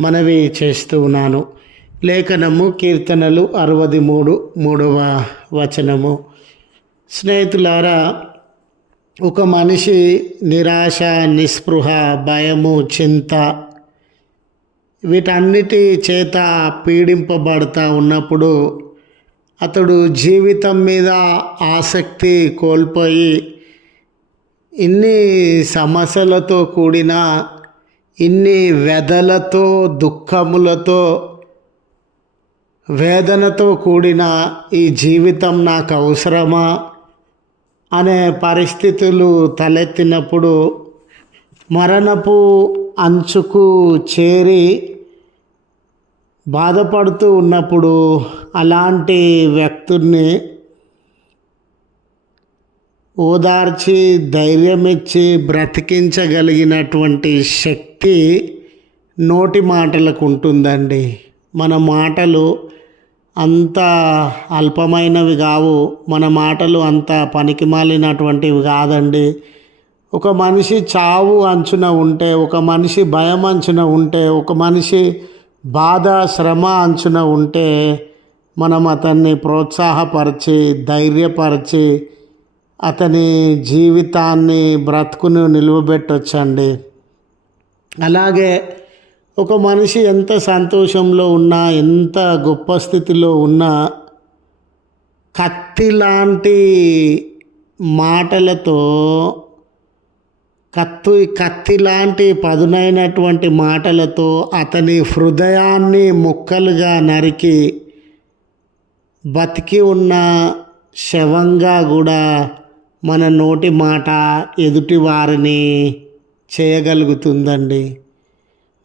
మనవి చేస్తూ ఉన్నాను. లేఖనము కీర్తనలు అరవది మూడు మూడవ వచనము. స్నేహితులారా ఒక మనిషి నిరాశ నిస్పృహ భయము చింత వీటన్నిటి చేత పీడింపబడతా ఉన్నప్పుడు అతడు జీవితం మీద ఆసక్తి కోల్పోయి ఇన్ని సమస్యలతో కూడిన ఇన్ని వెదలతో దుఃఖములతో వేదనతో కూడిన ఈ జీవితం నాకు అవసరమా అనే పరిస్థితులు తలెత్తినప్పుడు మరణపు అంచుకు చేరి బాధపడుతూ ఉన్నప్పుడు అలాంటి వ్యక్తుల్ని ఓదార్చి ధైర్యం ఇచ్చి బ్రతికించగలిగినటువంటి శక్తి నోటి మాటలకు ఉంటుందండి. మన మాటలు అంత అల్పమైనవి కావు. మన మాటలు అంత పనికిమాలినటువంటివి కాదండి. ఒక మనిషి చావు అంచున ఉంటే ఒక మనిషి భయం అంచున ఉంటే ఒక మనిషి బాధ శ్రమ అంచున ఉంటే మనం అతన్ని ప్రోత్సాహపరిచి ధైర్యపరిచి అతని జీవితాన్ని బ్రతుకును నిలువబెట్టొచ్చండి. అలాగే ఒక మనిషి ఎంత సంతోషంలో ఉన్నా ఎంత గొప్ప స్థితిలో ఉన్నా కత్తి లాంటి మాటలతో కత్తు కత్తి లాంటి పదునైనటువంటి మాటలతో అతని హృదయాన్ని ముక్కలుగా నరికి బతికి ఉన్న శవంగా కూడా మన నోటి మాట ఎదుటి వారిని చేయగలుగుతుందండి.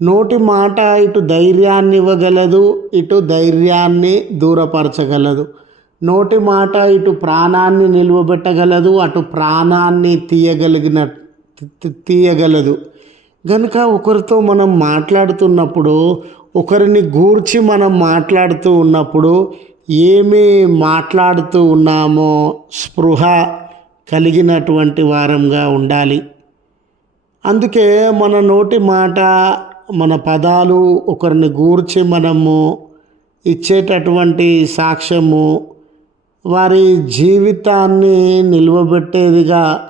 నోటి మాట ఇటు ధైర్యాన్ని ఇవ్వగలదు ఇటు ధైర్యాన్ని దూరపరచగలదు. నోటి మాట ఇటు ప్రాణాన్ని నిలువబెట్టగలదు అటు ప్రాణాన్ని తీయగలిగిన తీయగలదు. కనుక ఒకరితో మనం మాట్లాడుతున్నప్పుడు ఒకరిని గూర్చి మనం మాట్లాడుతూ ఉన్నప్పుడు ఏమి మాట్లాడుతూ ఉన్నామో స్పృహ కలిగినటువంటి వారంగా ఉండాలి. అందుకే మన నోటి మాట మన పదాలు ఒకరిని గూర్చి మనము ఇచ్చేటటువంటి సాక్ష్యము వారి జీవితాన్ని నిల్వబెట్టేదిగా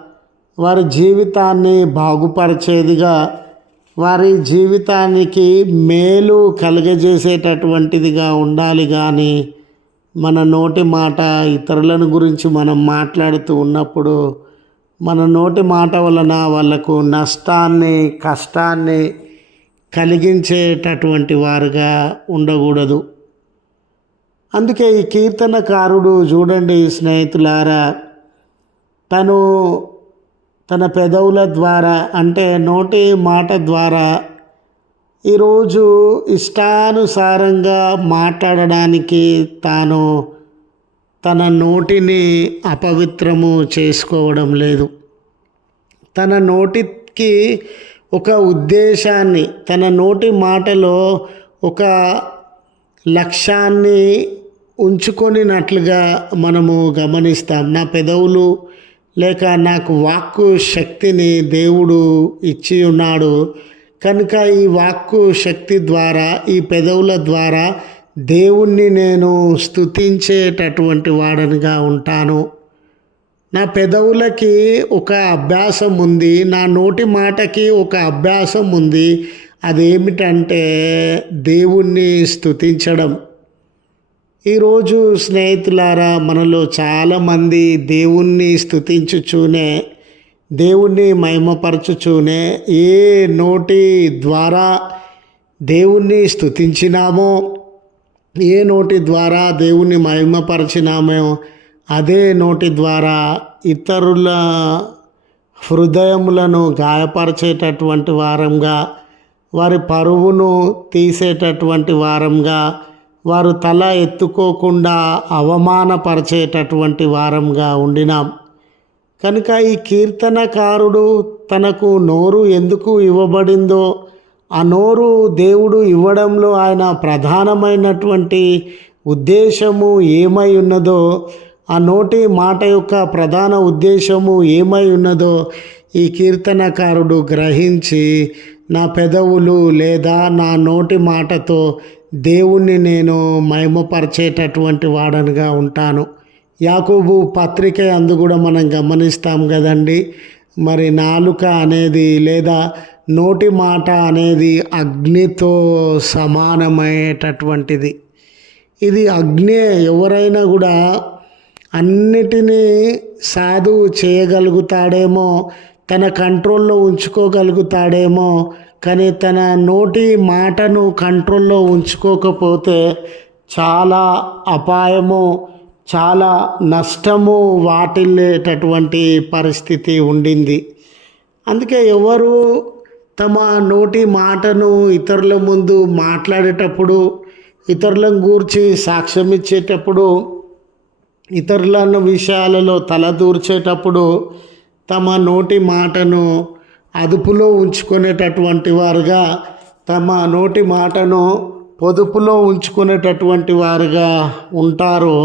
వారి జీవితాన్ని బాగుపరిచేదిగా వారి జీవితానికి మేలు కలుగజేసేటటువంటిదిగా ఉండాలి కానీ మన నోటి మాట ఇతరులను గురించి మనం మాట్లాడుతూ ఉన్నప్పుడు మన నోటి మాట వలన వాళ్ళకు నష్టాన్ని కష్టాన్ని కలిగించేటటువంటి వారుగా ఉండకూడదు. అందుకే ఈ కీర్తనకారుడు చూడండి స్నేహితులారా తను తన పెదవుల ద్వారా అంటే నోటి మాట ద్వారా ఈరోజు ఇష్టానుసారంగా మాట్లాడడానికి తాను తన నోటిని అపవిత్రము చేసుకోవడం లేదు. తన నోటికి ఒక ఉద్దేశాన్ని తన నోటి మాటలో ఒక లక్ష్యాన్ని ఉంచుకొనినట్లుగా మనము గమనిస్తాం. నా పెదవులు లేక నాకు వాక్కు శక్తిని దేవుడు ఇచ్చి ఉన్నాడు కనుక ఈ వాక్కు శక్తి ద్వారా ఈ పెదవుల ద్వారా దేవుణ్ణి నేను స్థుతించేటటువంటి వాడనిగా ఉంటాను. నా పెదవులకి ఒక అభ్యాసం ఉంది నా నోటి మాటకి ఒక అభ్యాసం ఉంది. అదేమిటంటే దేవుణ్ణి స్థుతించడం ఈరోజు స్నేహితులారా మనలో చాలామంది దేవుణ్ణి స్థుతించుచూనే దేవుణ్ణి మహిమపరచుచూనే ఏ నోటి ద్వారా దేవుణ్ణి స్థుతించినామో ఏ నోటి ద్వారా దేవుణ్ణి మహిమపరిచినామో అదే నోటి ద్వారా ఇతరుల హృదయములను గాయపరిచేటటువంటి వారంగా వారి పరువును తీసేటటువంటి వారంగా వారు తల ఎత్తుకోకుండా అవమానపరిచేటటువంటి వారంగా ఉండినాం. కనుక ఈ కీర్తనకారుడు తనకు నోరు ఎందుకు ఇవ్వబడిందో ఆ నోరు దేవుడు ఇవ్వడంలో ఆయన ప్రధానమైనటువంటి ఉద్దేశము ఏమై ఉన్నదో ఆ నోటి మాట యొక్క ప్రధాన ఉద్దేశము ఏమై ఉన్నదో ఈ కీర్తనకారుడు గ్రహించి నా పెదవులు లేదా నా నోటి మాటతో దేవుణ్ణి నేను మహిమపరిచేటటువంటి వాడనిగా ఉంటాను. యాకోబు పత్రిక అందు కూడా మనం గమనిస్తాం కదండి. మరి నాలుక అనేది లేదా నోటి మాట అనేది అగ్నితో సమానమయ్యేటటువంటిది. ఇది అగ్ని ఎవరైనా కూడా అన్నిటినీ సాధు చేయగలుగుతాడేమో తన కంట్రోల్లో ఉంచుకోగలుగుతాడేమో కానీ తన నోటి మాటను కంట్రోల్లో ఉంచుకోకపోతే చాలా అపాయము చాలా నష్టము వాటిల్లేటటువంటి పరిస్థితి ఉండింది. అందుకే ఎవరు తమ నోటి మాటను ఇతరుల ముందు మాట్లాడేటప్పుడు ఇతరులను గూర్చి సాక్ష్యం ఇచ్చేటప్పుడు ఇతరులను విషయాలలో తలదూర్చేటప్పుడు తమ నోటి మాటను అదుపులో ఉంచుకునేటటువంటి వారుగా తమ నోటి మాటను పొదుపులో ఉంచుకునేటటువంటి వారుగా ఉంటారు.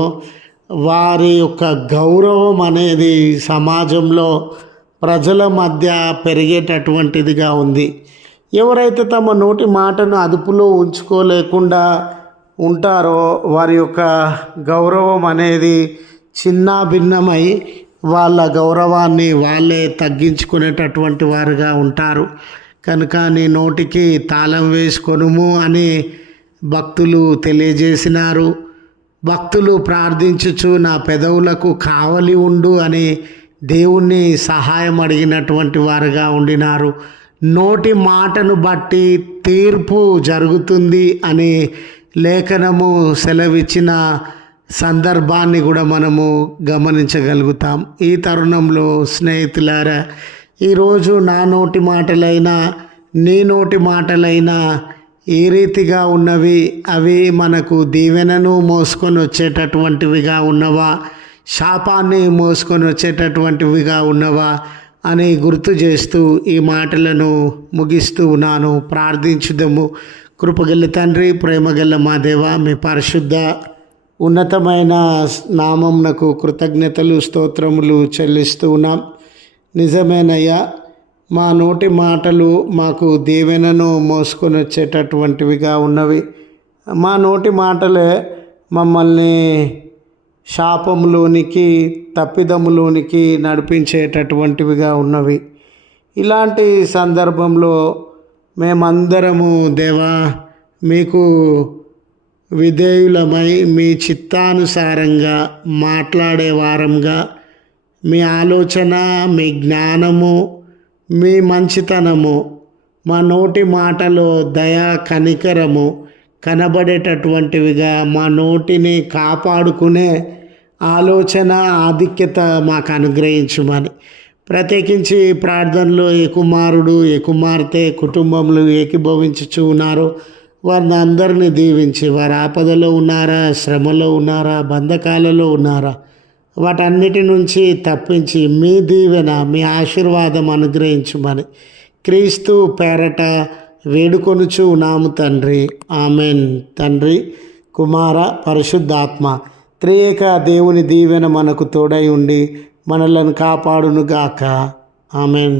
వారి యొక్క గౌరవం అనేది సమాజంలో ప్రజల మధ్య పెరిగేటటువంటిదిగా ఉంది. ఎవరైతే తమ నోటి మాటను అదుపులో ఉంచుకోలేకుండా ఉంటారో వారి యొక్క గౌరవం అనేది చిన్న భిన్నమై వాళ్ళ గౌరవాన్ని వాళ్ళే తగ్గించుకునేటటువంటి వారుగా ఉంటారు. కనుక నీ నోటికి తాళం వేసుకొనుము అని భక్తులు తెలియజేసినారు. భక్తులు ప్రార్థించుచు నా పెదవులకు కావలి ఉండు అని దేవుణ్ణి సహాయం అడిగినటువంటి వారుగా ఉండినారు. నోటి మాటను బట్టి తీర్పు జరుగుతుంది అని లేఖనము సెలవిచ్చిన సందర్భాన్ని కూడా మనము గమనించగలుగుతాం. ఈ తరుణంలో స్నేహితులారా ఈరోజు నా నోటి మాటలైనా నీ నోటి మాటలైనా ఏ రీతిగా ఉన్నవి అవి మనకు దీవెనను మోసుకొని వచ్చేటటువంటివిగా ఉన్నవా? శాపాన్ని మోసుకొని వచ్చేటటువంటివిగా ఉన్నవా? అని గుర్తు చేస్తూ ఈ మాటలను ముగిస్తూ ఉన్నాను. ప్రార్థించుదము. కృపగల్ల తండ్రి ప్రేమగల్ల మా దేవ మీ పరిశుద్ధ ఉన్నతమైన నామంనకు కృతజ్ఞతలు స్తోత్రములు చెల్లిస్తూ ఉన్నాం. నిజమేనయ్యా మా నోటి మాటలు మాకు దీవెనను మోసుకొని వచ్చేటటువంటివిగా ఉన్నవి. మా నోటి మాటలే మమ్మల్ని శాపంలోనికి తప్పిదములోనికి నడిపించేటటువంటివిగా ఉన్నవి. ఇలాంటి సందర్భంలో మేమందరము దేవా మీకు విధేయులమై మీ చిత్తానుసారంగా మాట్లాడే వారంగా మీ ఆలోచన మీ జ్ఞానము మీ మంచితనము మా నోటి మాటలో దయా కనికరము కనబడేటటువంటివిగా మా నోటిని కాపాడుకునే ఆలోచన ఆధిక్యత మాకు అనుగ్రహించమని. ప్రత్యేకించి ప్రార్థనలో ఏ కుమారుడు ఏ కుమార్తె కుటుంబంలో ఏకీభవించుచు ఉన్నారో వారిని అందరినీ దీవించి వారి ఆపదలో ఉన్నారా శ్రమలో ఉన్నారా బంధకాలలో ఉన్నారా వాటన్నిటి నుంచి తప్పించి మీ దీవెన మీ ఆశీర్వాదం అనుగ్రహించమని క్రీస్తు పేరట వేడుకొనుచు ఉన్నాము తండ్రి. ఆమెన్. తండ్రి కుమార పరిశుద్ధాత్మ త్రియేక దేవుని దీవెన మనకు తోడై ఉండి మనలను కాపాడునుగాక. ఆమెన్.